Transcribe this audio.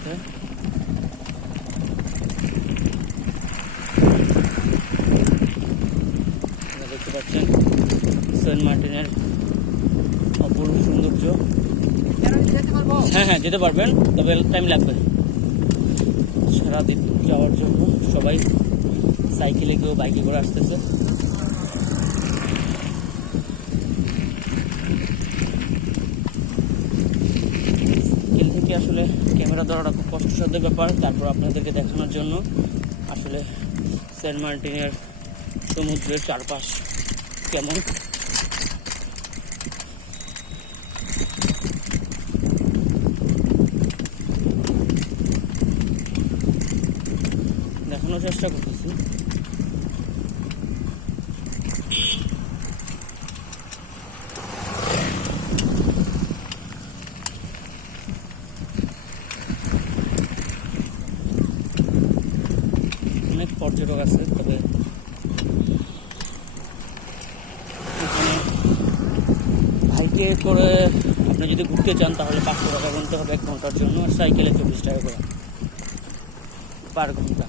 সাথে। দেখতে পাচ্ছেন সেন্ট মার্টিনের অপূর্ব সৌন্দর্য। হ্যাঁ হ্যাঁ যেতে পারবেন, তবে টাইম লাগবে। সারাদিন যাওয়ার জন্য সবাই সাইকেলে কেউ বাইকে করে আসতেছে। স্ক্রিন থেকে আসলে ক্যামেরা ধরাটা খুব কষ্টসাধ্য ব্যাপার, তারপর আপনাদেরকে দেখানোর জন্য আসলে সেন্ট মার্টিনের সমুদ্রের চারপাশ কেমন। দেখানোর চেষ্টা করতেছি। অনেক পর্যটক আছে, তবে বাইকে করে আপনি যদি ঘুরতে চান তাহলে 500 টাকা গুনতে হবে 1 ঘন্টার জন্য, আর সাইকেলে 24 টাকা করে পার ঘন্টা।